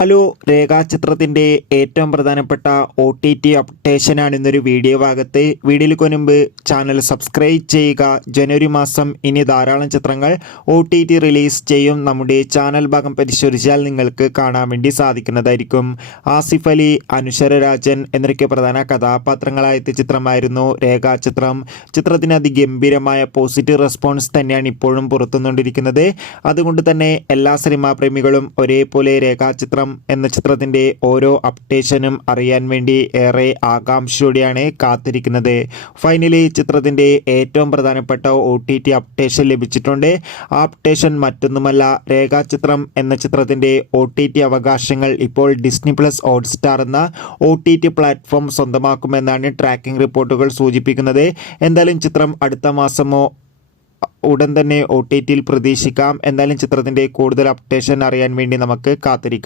Hello, രേഖാചിത്രത്തിൻ്റെ ഏറ്റവും പ്രധാനപ്പെട്ട OTT അപ്ഡേഷനാണ് ഇന്നൊരു വീഡിയോ ഭാഗത്ത്. വീഡിയോയിലേക്ക് മുൻപ് ചാനൽ സബ്സ്ക്രൈബ് ചെയ്യുക. ജനുവരി മാസം ഇനി ധാരാളം ചിത്രങ്ങൾ OTT റിലീസ് ചെയ്യും. നമ്മുടെ ചാനൽ ഭാഗം പരിശോധിച്ചാൽ നിങ്ങൾക്ക് കാണാൻ വേണ്ടി സാധിക്കുന്നതായിരിക്കും. ആസിഫ് അലി, അനുശ്വര രാജൻ എന്നൊക്കെ പ്രധാന കഥാപാത്രങ്ങളായ ചിത്രമായിരുന്നു രേഖാചിത്രം. ചിത്രത്തിന് അതിഗംഭീരമായ പോസിറ്റീവ് റെസ്പോൺസ് തന്നെയാണ് ഇപ്പോഴും പുറത്തുകൊണ്ടിരിക്കുന്നത്. അതുകൊണ്ട് തന്നെ എല്ലാ സിനിമാ പ്രേമികളും ഒരേപോലെ രേഖാചിത്രം എന്ന ചിത്രത്തിന്റെ ഓരോ അപ്ഡേഷനും അറിയാൻ വേണ്ടി ഏറെ ആകാംക്ഷയോടെയാണ് കാത്തിരിക്കുന്നത്. ഫൈനലി ചിത്രത്തിന്റെ ഏറ്റവും പ്രധാനപ്പെട്ട OTT അപ്ഡേഷൻ ലഭിച്ചിട്ടുണ്ട്. ആ അപ്ഡേഷൻ മറ്റൊന്നുമല്ല, രേഖാചിത്രം എന്ന ചിത്രത്തിന്റെ OTT അവകാശങ്ങൾ ഇപ്പോൾ ഡിസ്നി പ്ലസ് ഹോട്ട്സ്റ്റാർ എന്ന OTT പ്ലാറ്റ്ഫോം സ്വന്തമാക്കുമെന്നാണ് ട്രാക്കിംഗ് റിപ്പോർട്ടുകൾ സൂചിപ്പിക്കുന്നത്. എന്തായാലും ചിത്രം അടുത്ത മാസമോ ഉടൻ തന്നെ OTTയിൽ പ്രതീക്ഷിക്കാം. എന്തായാലും ചിത്രത്തിന്റെ കൂടുതൽ അപ്ഡേഷൻ അറിയാൻ വേണ്ടി നമുക്ക് കാത്തിരിക്കാം.